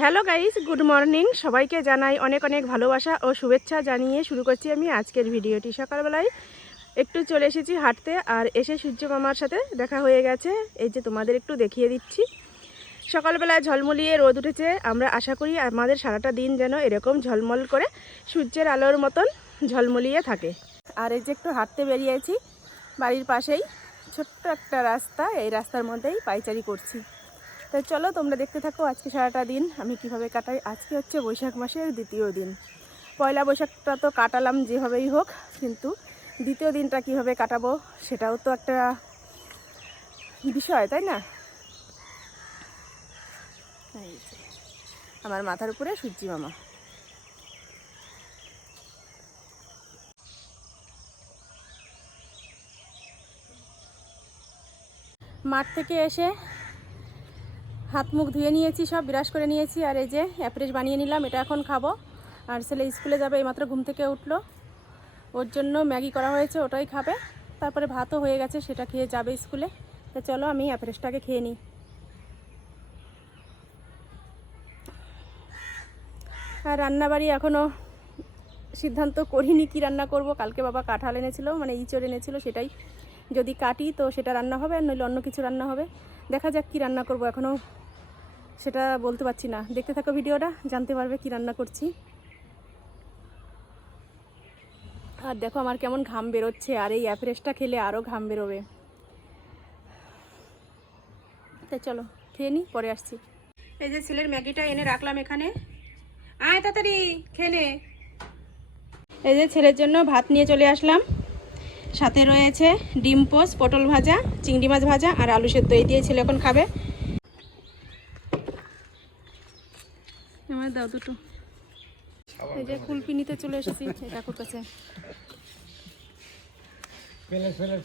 Hello guys, good morning. সবাইকে জানাই অনেক অনেক ভালোবাসা ও শুভেচ্ছা জানিয়ে শুরু করছি আমি আজকের ভিডিওটি। সকালবেলায় একটু চলে এসেছি হাঁটতে আর এসে সূর্য মামার সাথে দেখা হয়ে গেছে। এই যে তোমাদের একটু দেখিয়ে দিচ্ছি। সকালবেলায় ঝলমলিয়ে রোদ উঠেছে। আমরা আশা করি আমাদের সারাটা দিন যেন এরকম ঝলমল করে সূর্যের আলোর মতন ঝলমলিয়ে থাকে। আর এই যে একটু হাঁটতে বেরিয়েছি, বাড়ির পাশেই ছোট্ট একটা রাস্তা, এই রাস্তার মধ্যেই পাইচারি করছি। তো চলো তোমরা দেখতে থাকো আজকে সারাটা দিন, আমি কীভাবে কাটাই। আজকে হচ্ছে বৈশাখ মাসের দ্বিতীয় দিন। পয়লা বৈশাখটা তো কাটালাম যেভাবেই হোক, কিন্তু দ্বিতীয় দিনটা কীভাবে কাটাবো সেটাও তো একটা বিষয়, তাই না? আমার মাথার উপরে সূর্যি মামা। মাঠ থেকে এসে হাত মুখ ধুয়ে নিয়েছি, সব বিরাস করে নিয়েছি, আর এই যে অ্যাপ্রেস বানিয়ে নিলাম, এটা এখন খাব। আর ছেলে স্কুলে যাবে, এইমাত্র ঘুম থেকে উঠল। ওর জন্য ম্যাগি করা হয়েছে, ওটাই খাবে। তারপরে ভাতও হয়ে গেছে, সেটা খেয়ে যাবে স্কুলে। তো চলো, আমি অ্যাপ্রেসটাকে খেয়ে নিই। আর রান্নাবাড়ি এখনও সিদ্ধান্ত করিনি কি রান্না করব। কালকে বাবা কাঁঠাল এনেছিল মানে ইঁচড় এনেছিল, সেটাই। যদি কাটি তো সেটা রান্না হবে আর নইলে অন্য কিছু রান্না হবে। দেখা যাক কি রান্না করব এখনও সেটা বলতে পারছি না। দেখতে থাকো ভিডিওটা, জানতে পারবে কি রান্না করছি। আর দেখো আমার কেমন ঘাম বেরোচ্ছে, আর এই অ্যাপ্রেসটা খেলে আরও ঘাম বেরোবে। তাই চলো, খেয়ে নিই পরে আসছি। এই যে ছেলের ম্যাগিটা এনে রাখলাম এখানে। আয় তাড়াতাড়ি, খেয়ে নে। এই যে ছেলের জন্য ভাত নিয়ে চলে আসলাম। সাথে রয়েছে ডিম পোস পটল ভাজা চিংড়ি মাছ ভাজা আর আলু সেদ্ধ। এই দিয়ে ছেলে এখন খাবে। আমার দাও দুটো। এই যে কুলপি নিতে চলে এসেছি কাকুর কাছে।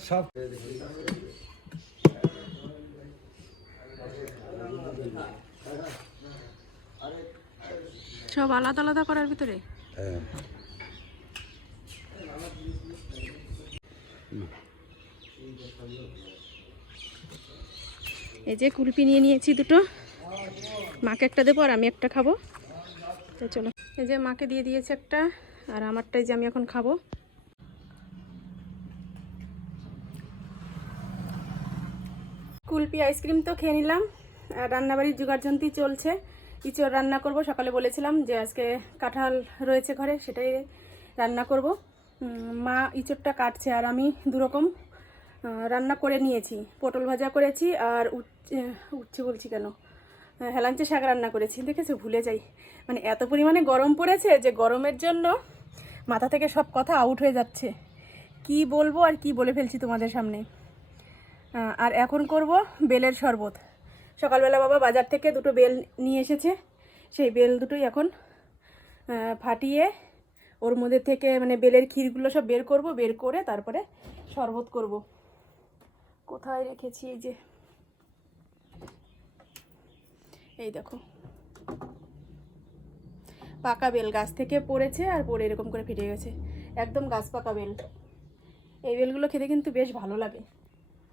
সব সব আলাদা আলাদা করার ভিতরে? এই যে কুলপি নিয়ে নিয়েছি দুটো। মাকে একটা দেবো আর আমি একটা খাব। চলো। এই যে মাকে দিয়ে দিয়েছে একটা, আর আমারটাই যে আমি এখন খাব। কুলপি আইসক্রিম তো খেয়ে নিলাম, আর রান্নাবাড়ির জোগাড়যন্ত্রী চলছে। ইঁচড় রান্না করব, সকালে বলেছিলাম যে আজকে কাঁঠাল রয়েছে ঘরে, সেটাই রান্না করব। মা ইঁচড়টা কাটছে আর আমি দুরকম রান্না করে নিয়েছি। পটল ভাজা করেছি আর উচ্ছে উচ্ছে বলছি কেন? হেলাঞ্চে শাক রান্না করেছি। দেখেছ? ভুলে যাই। মানে এত পরিমাণে গরম পড়েছে যে গরমের জন্য মাথা থেকে সব কথা আউট হয়ে যাচ্ছে। কি বলব আর কি বলে ফেলছি তোমাদের সামনে? আর এখন করব বেলের শরবত। সকালবেলা বাবা বাজার থেকে দুটো বেল নিয়ে এসেছে। সেই বেল দুটোই এখন ফাটিয়ে ওর মধ্যে থেকে মানে বেলের ক্ষীরগুলো সব বের করব, বের করে তারপরে শরবত করব। কোথায় রেখেছি এই যে? এই দেখো। পাকা বেল গাছ থেকে পড়েছে আর পড়ে এরকম করে ফেটে গেছে। একদম গাছ পাকা বেল। এই বেলগুলো খেতে কিন্তু বেশ ভালো লাগে।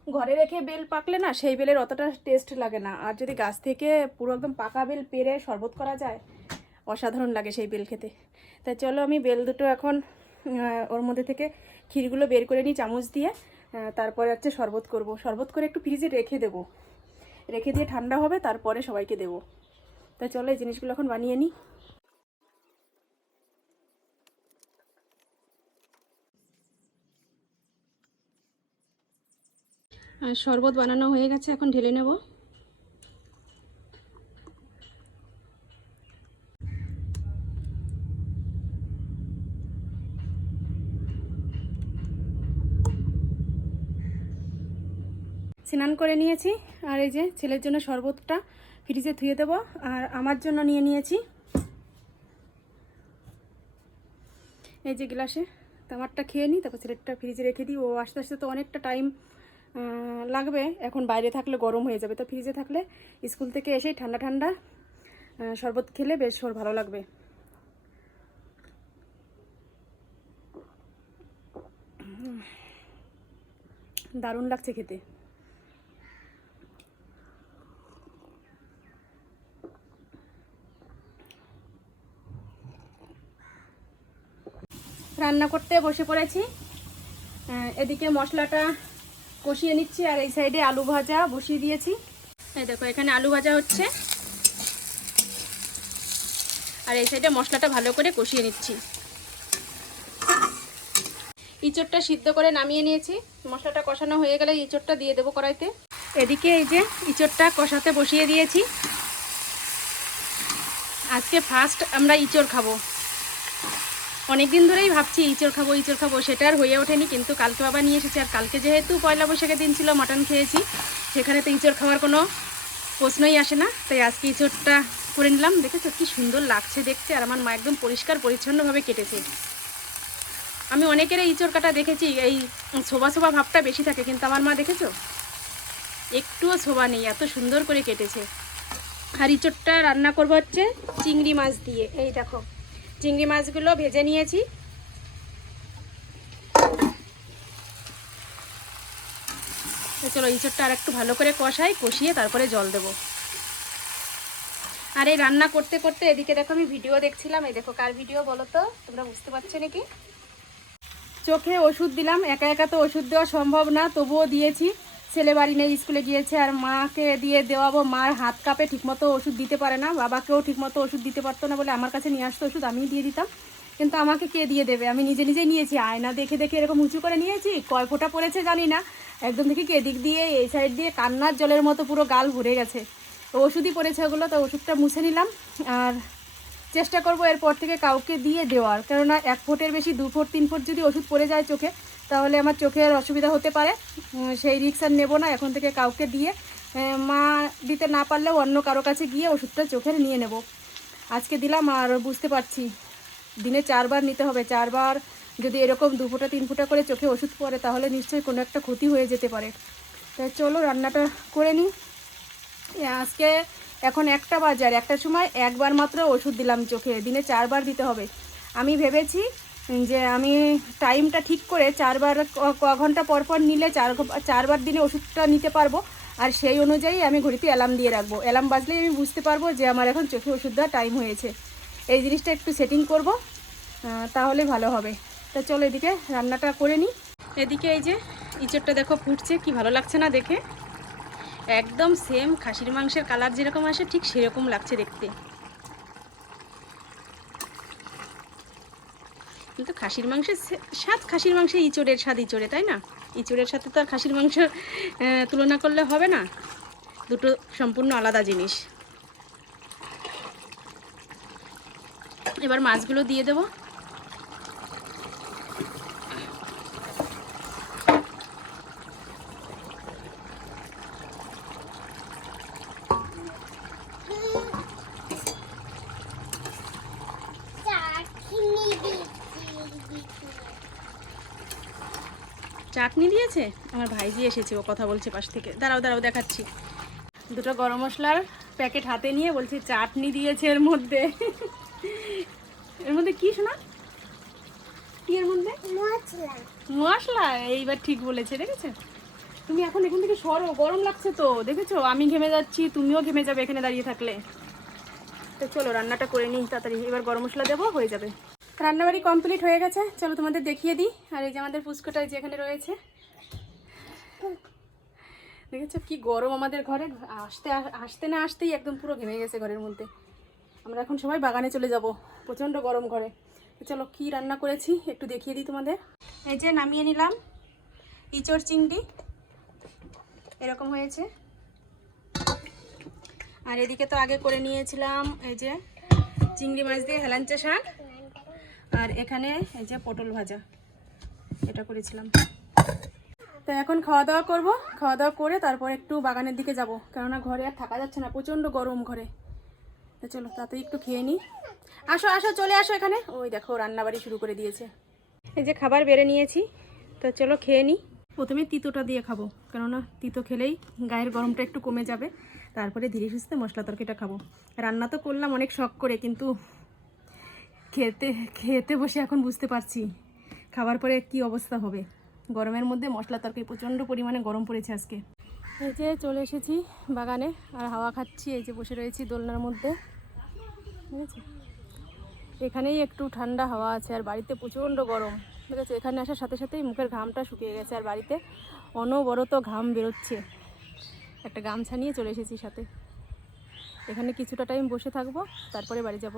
ঘরে রেখে বেল পাকলে না সেই বেলের অতটা টেস্ট লাগে না। আর যদি গাছ থেকে পুরো একদম পাকা বেল পেরে শরবত করা যায় অসাধারণ লাগে সেই বেল খেতে। তাই চলো আমি বেল দুটো এখন ওর মধ্যে থেকে ক্ষীরগুলো বের করে নিই চামচ দিয়ে তারপরে হচ্ছে শরবত করব। শরবত করে একটু ফ্রিজে রেখে দেবো। রেখে দিয়ে ঠান্ডা হবে, তারপরে সবাইকে দেবো। তাই চলো এই জিনিসগুলো এখন বানিয়ে নিই। শরবত বানানো হয়ে গেছে, এখন ঢেলে নেব। স্নান করে নিয়েছি, আর এই যে ছেলের জন্য শরবতটা ফ্রিজে ধুয়ে দেবো, আর আমার জন্য নিয়ে নিয়েছি। এই যে গ্লাসে তো আমারটা খেয়ে নিই, তারপর ছেলেরটা ফ্রিজে রেখে দিই। ও আস্তে আস্তে তো অনেকটা টাইম লাগবে, এখন বাইরে থাকলে গরম হয়ে যাবে। তো ফ্রিজে থাকলে স্কুল থেকে এসেই ঠান্ডা ঠান্ডা শরবত খেলে বেশ ওর ভালো লাগবে। দারুণ লাগছে খেতে। রান্না করতে বসে পড়েছি। এদিকে মশলাটা কষিয়ে নিচ্ছি আর এই সাইডে আলু ভাজা বসিয়ে দিয়েছি। এই দেখো, এখানে আলু ভাজা হচ্ছে। আর এই সাইডে মশলাটা ভালো করে কষিয়ে নিচ্ছি। ইঁচড়টা সিদ্ধ করে নামিয়ে নিয়েছি। মশলাটা কষানো হয়ে গেলে ইঁচড়টা দিয়ে দেবো কড়াইতে। এদিকে এই যে ইঁচড়টা কষাতে বসিয়ে দিয়েছি। আজকে ফার্স্ট আমরা ইঁচড় খাব। অনেক দিন ধরেই ভাবছি, ইঁচড় খাব ইঁচড় খাব। সেটা আর হয়ে ওঠেনি, কিন্তু কালকে বাবা নিয়ে এসেছে। আর কালকে যেহেতু পয়লা বৈশাখের দিন ছিল, মাটন খেয়েছি। সেখানে তো ইঁচড় খাওয়ার কোনো প্রশ্নই আসে না। তাই আজকে ইঁচড়টা করে নিলাম। দেখেছ কি সুন্দর লাগছে দেখতে, আর আমার মা একদম পরিষ্কার, পরিচ্ছন্নভাবে কেটেছে। আমি অনেকের এই ইঁচড় কাটা দেখেছি, এই শোভা শোভা ভাবটা বেশি থাকে, কিন্তু আমার মা দেখেছ? একটুও শোভা নেই, এত সুন্দর করে কেটেছে। আর ইঁচড়টা রান্না করব হচ্ছে চিংড়ি মাছ দিয়ে। এই দেখো। চিংড়ি মাছগুলো ভেজে নিয়েছি। চলো ইঁচড়টা আর একটু ভালো করে কষাই, কষিয়ে তারপরে জল দেবো। আর এই রান্না করতে করতে এদিকে দেখো আমি ভিডিও দেখছিলাম, এই দেখো কার ভিডিও বলো তো, তোমরা বুঝতে পারছ নাকি? চোখে ওষুধ দিলাম, একা একা তো ওষুধ দেওয়া সম্ভব না, তবুও দিয়েছি। ছেলে বাড়ি নেই, স্কুলে গিয়েছে আর মাকে দিয়ে দেওয়াবো, মার হাত কাপে, ঠিকমতো ওষুধ দিতে পারে না, বাবাকেও ঠিকমতো ওষুধ দিতে পারতো না বলে আমার কাছে নিয়ে আসতো ওষুধ, আমিই দিয়ে দিতাম। কিন্তু আমাকে কে দিয়ে দেবে? আমি নিজে নিজেই নিয়েছি, আয়না দেখে দেখে এরকম উঁচু করে নিয়েছি, কয় ফোঁটা পড়েছে জানি না। একদম দেখি কি এদিক দিয়ে, এই সাইড দিয়ে কান্নার জলের মতো পুরো গাল ভরে গেছে। ওষুধই পড়েছে ওগুলো, তো ওষুধটা মুছে নিলাম। আর চেষ্টা করব এরপর থেকে কাউকে দিয়ে দেওয়ার। কেননা এক ফুটের বেশি, দু ফুট, তিন ফুট যদি ওষুধ পড়ে যায় চোখে, তাহলে আমার চোখের অসুবিধা হতে পারে। সেই রিক্স আর নেব না, এখন থেকে কাউকে দিয়ে মা দিতে না পারলেও অন্য কারও কাছে গিয়ে ওষুধটা চোখের নিয়ে নেব। আজকে দিলাম আর বুঝতে পারছি, দিনে চারবার নিতে হবে। চারবার যদি এরকম দু ফুটা, তিন ফুটা করে চোখে ওষুধ পড়ে, তাহলে নিশ্চয়ই কোনো একটা ক্ষতি হয়ে যেতে পারে। তাই চলো রান্নাটা করে নিই। আজকে এখন একটা বাজার, একটা সময় একবার মাত্র ওষুধ দিলাম চোখে, দিনে চারবার দিতে হবে। আমি ভেবেছি যে আমি টাইমটা ঠিক করে চারবার ক- ঘণ্টা পর পর নিলে চার চারবার দিনে ওষুধটা নিতে পারব। আর সেই অনুযায়ী আমি ঘড়িতে অ্যালার্ম দিয়ে রাখব। অ্যালার্ম বাজলেই আমি বুঝতে পারব যে আমার এখন চোখে ওষুধ দেওয়ার টাইম হয়েছে। এই জিনিসটা একটু সেটিং করব তাহলে ভালো হবে। তা চলো এদিকে রান্নাটা করে নিই। এদিকে এই যে ইঁচড়টা দেখো ফুটছে, কি ভালো লাগছে না দেখে? একদম সেম খাসির মাংসের কালার যেরকম আসে, ঠিক সেরকম লাগছে দেখতে। কিন্তু খাসির মাংসের স্বাদ খাসির মাংসে ইঁচড়ের স্বাদ ইঁচড়ে, তাই না? ইঁচড়ের সাথে তো আর খাসির মাংস তুলনা করলে হবে না। দুটো সম্পূর্ণ আলাদা জিনিস। এবার মাছগুলো দিয়ে দেবো। চাটনি দিয়েছে? আমার ভাইজি এসেছে ও কথা বলছে পাশ থেকে। দাঁড়াও দাঁড়াও দেখাচ্ছি। দুটো গরম মশলার প্যাকেট হাতে নিয়ে বলছে চাটনি দিয়েছে এর মধ্যে। এর মধ্যে কি শোনা? কি এর মধ্যে? মশলা। এইবার ঠিক বলেছে দেখেছে? তুমি এখন এখান থেকে সরো, গরম লাগছে তো, দেখেছ? আমি ঘেমে যাচ্ছি, তুমিও ঘেমে যাবে এখানে দাঁড়িয়ে থাকলে। তো চলো, রান্নাটা করে নিই তাড়াতাড়ি। এবার গরম মশলা দেবো, হয়ে যাবে। রান্নাবাড়ি কমপ্লিট হয়ে গেছে। চলো তোমাদের দেখিয়ে দিই। আর এই যে আমাদের ফুচকোটা যেখানে রয়েছে। দেখেছ কি গরম আমাদের ঘরে? আসতে আসতে না আসতেই একদম পুরো ঘেমে গেছে ঘরের মধ্যে। আমরা এখন সবাই বাগানে চলে যাব, প্রচণ্ড গরম ঘরে। চলো, কি রান্না করেছি একটু দেখিয়ে দিই তোমাদের। এই যে নামিয়ে নিলাম, ইচড় চিংড়ি। এরকম হয়েছে। আর এদিকে তো আগে করে নিয়েছিলাম এই যে চিংড়ি মাছ দিয়ে হেলাঞ্চা শাক, আর এখানে এই যে পটল ভাজা। এটা করেছিলাম। তো এখন খাওয়া দাওয়া করব। খাওয়া দাওয়া করে তারপর একটু বাগানের দিকে যাব। কেননা ঘরে আর থাকা যাচ্ছে না, প্রচণ্ড গরম ঘরে। তো চলো তাড়াতাড়ি একটু খেয়ে নিই আসো আসো, চলে আসো এখানে। ওই দেখো, রান্নাবাড়ি শুরু করে দিয়েছে। এই যে খাবার বেড়ে নিয়েছি। তো চলো খেয়ে নিই প্রথমে তিতোটা দিয়ে খাব। কেননা তিতো খেলেই গায়ের গরমটা একটু কমে যাবে। তারপরে ধীরে সুস্থে মশলা তরকারিটা খাব। রান্না তো করলাম অনেক শখ করে, কিন্তু খেতে খেতে বসে এখন বুঝতে পারছি খাবার পরে কি অবস্থা হবে। গরমের মধ্যে মশলা তরকারি প্রচণ্ড পরিমাণে গরম পড়েছে আজকে। এই যে চলে এসেছি বাগানে, আর হাওয়া খাচ্ছি, এই যে বসে রয়েছি দোলনার মধ্যে। বুঝেছ এখানেই একটু ঠান্ডা হাওয়া আছে, আর বাড়িতে প্রচণ্ড গরম। ঠিক আছে, এখানে আসার সাথে সাথেই মুখের ঘামটা শুকিয়ে গেছে আর বাড়িতে অনবরত ঘাম বেরোচ্ছে। একটা গামছা নিয়ে চলে এসেছি সাথে। এখানে কিছুটা টাইম বসে থাকব, তারপরে বাড়ি যাব।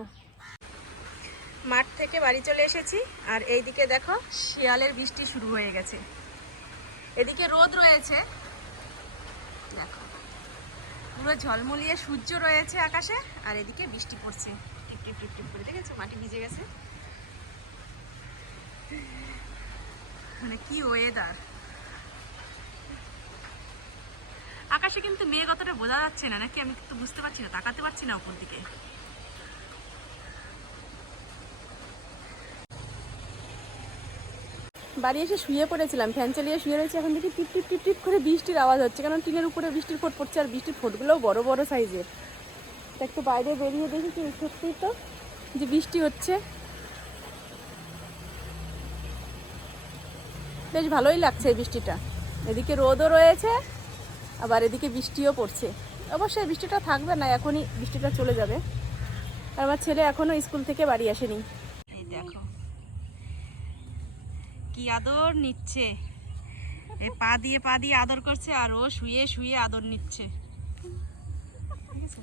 মাঠ থেকে বাড়ি চলে এসেছি, আর এইদিকে দেখো শিয়ালের বৃষ্টি শুরু হয়ে গেছে। এদিকে রোদ রয়েছে। দেখো, পুরো ঝলমলিয়ে সূর্য রয়েছে আকাশে, আর এদিকে বৃষ্টি পড়ছে। টিপ টিপ টিপ টিপ করে, দেখেছ? মাটি ভিজে গেছে। মানে কি ওয়েদার আকাশে কিন্তু মেঘ অতটা বোঝা যাচ্ছে না, নাকি আমি কিন্তু বুঝতে পারছি না, তাকাতে পারছি না উপর দিকে। বাড়ি এসে শুয়ে পড়েছিলাম ফ্যান চালিয়ে শুয়ে রয়েছে, এখন দেখি টিপ টিপ টিপ টিপ করে বৃষ্টির আওয়াজ হচ্ছে, কারণ টিনের উপরে বৃষ্টির ফোট পড়ছে আর বৃষ্টির ফোটগুলোও বড় বড় সাইজের একটু বাইরে বেরিয়ে দেখেছি সত্যিই তো যে বৃষ্টি হচ্ছে। বেশ ভালোই লাগছে বৃষ্টিটা। এদিকে রোদও রয়েছে, আবার এদিকে বৃষ্টিও পড়ছে। অবশ্যই বৃষ্টিটা থাকবে না, এখনই বৃষ্টিটা চলে যাবে। আমার ছেলে এখনও স্কুল থেকে বাড়ি আসেনি। এই দেখো, কি আদর নিচ্ছে। এ পা দিয়ে পা দিয়ে আদর করছে আর ও শুয়ে শুয়ে আদর নিচ্ছে। ঠিক আছে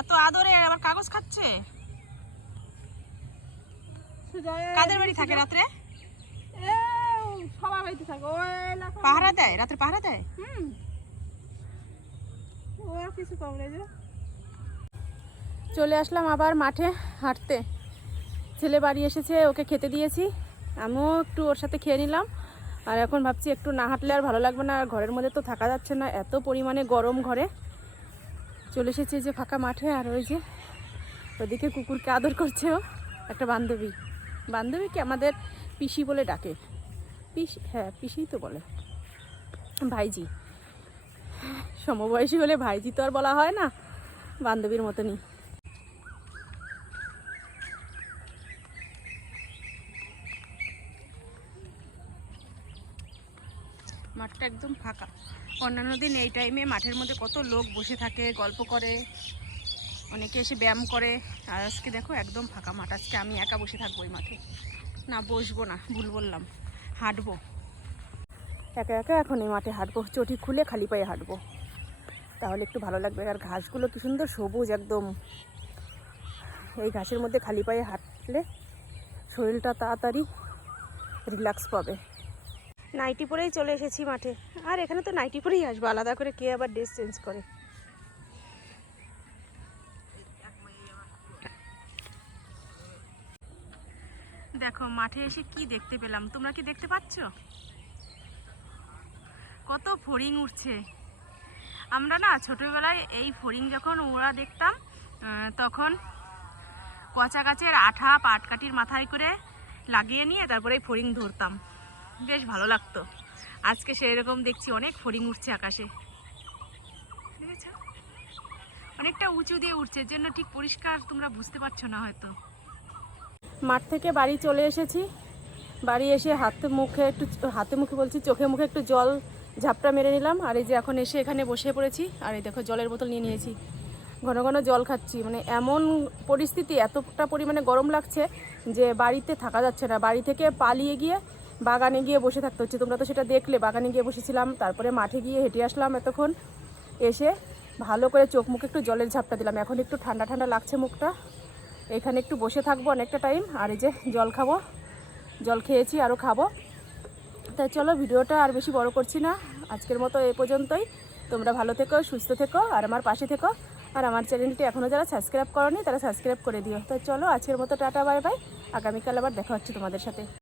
এত আদরে আবার কাগজ খাচ্ছে? কাদের বাড়ি থাকে রাত্রে? পাহারা দেয়? রাত্রে পাহারা দেয়? চলে আসলাম আবার মাঠে হাঁটতে। ছেলে বাড়ি এসেছে, ওকে খেতে দিয়েছি। আমিও একটু ওর সাথে খেয়ে নিলাম। আর এখন ভাবছি একটু না হাঁটলে আর ভালো লাগবে না, আর ঘরের মধ্যে তো থাকা যাচ্ছে না, এত পরিমাণে গরম ঘরে। চলে এসেছে যে ফাঁকা মাঠে, আর ওই যে ওদিকে কুকুরকে আদর করছে ও, একটা বান্ধবী। বান্ধবীকে আমাদের পিসি বলে ডাকে। পিসি হ্যাঁ পিসিই তো বলে। ভাইজি। সমবয়সী হলে ভাইজি তো আর বলা হয় না, বান্ধবীর মতনই। একদম ফাঁকা। অন্যান্য দিন এই টাইমে মাঠের মধ্যে কত লোক বসে থাকে, গল্প করে, অনেকে এসে ব্যায়াম করে। আর আজকে দেখো একদম ফাঁকা মাঠ, আজকে আমি একা বসে থাকব এই মাঠে। না, বসবো না, ভুল বললাম, হাঁটবো। একা একা এখন এই মাঠে হাঁটবো, চটি খুলে খালি পায়ে হাঁটবো। তাহলে একটু ভালো লাগবে, আর ঘাসগুলো কি সুন্দর সবুজ একদম। এই ঘাসের মধ্যে খালি পায়ে হাঁটলে শরীরটা তাড়াতাড়ি রিল্যাক্স পাবে। নাইটি পরেই চলে এসেছি মাঠে। আর এখানে তো নাইটি পরেই আসব, আলাদা করে কে আবার ড্রেস চেঞ্জ করে? দেখো, মাঠে এসে কি দেখতে পেলাম? তোমরা কি দেখতে পাচ্ছ? কত ফড়িং উঠছে। আমরা না ছোটবেলায় এই ফড়িং যখন ওরা দেখতাম তখন কচা গাছের আঠা পাটকাঠির মাথায় করে লাগিয়ে নিয়ে তারপরে এই ফড়িং ধরতাম। বেশ ভালো লাগতো। আজকে সেই রকম দেখছি অনেক ফড়িং উঠছে আকাশে। অনেকটা উঁচু দিয়ে উঠছে জন্য ঠিক পরিষ্কার তোমরা বুঝতে পারছ না হয়তো। মাঠ থেকে বাড়ি চলে এসেছি। বাড়ি এসে হাতে মুখে একটু, হাতে মুখে বলছি, চোখে মুখে একটু জল ঝাপটা মেরে নিলাম। আর এই যে এখন এসে এখানে বসে পড়েছি। আর এই দেখো, জলের বোতল নিয়ে নিয়েছি। ঘন ঘন জল খাচ্ছি। মানে এমন পরিস্থিতি, এতটা পরিমাণে গরম লাগছে যে বাড়িতে থাকা যাচ্ছে না। বাড়ি থেকে পালিয়ে গিয়ে বাগানে গিয়ে বসে থাকতে হচ্ছে। তোমরা তো সেটা দেখলে, বাগানে গিয়ে বসেছিলাম, তারপরে মাঠে গিয়ে হেঁটে আসলাম এতক্ষণ। এসে ভালো করে চোখ মুখে একটু জলের ঝাপটা দিলাম। এখন একটু ঠান্ডা ঠান্ডা লাগছে মুখটা। এখানে একটু বসে থাকব অনেকটা টাইম। আর এই যে জল খাব, জল খেয়েছি আরও খাব। তাই চলো, ভিডিওটা আর বেশি বড় করছি না। আজকের মতো এ পর্যন্তই। তোমরা ভালো থেকো, সুস্থ থেকো, আর আমার পাশে থেকো। আর আমার চ্যানেলটি এখনও যারা সাবস্ক্রাইব করনি, তারা সাবস্ক্রাইব করে দিও। তো চলো, আজকের মতো টাটা, বাই বাই। আগামীকাল আবার দেখা হচ্ছে তোমাদের সাথে।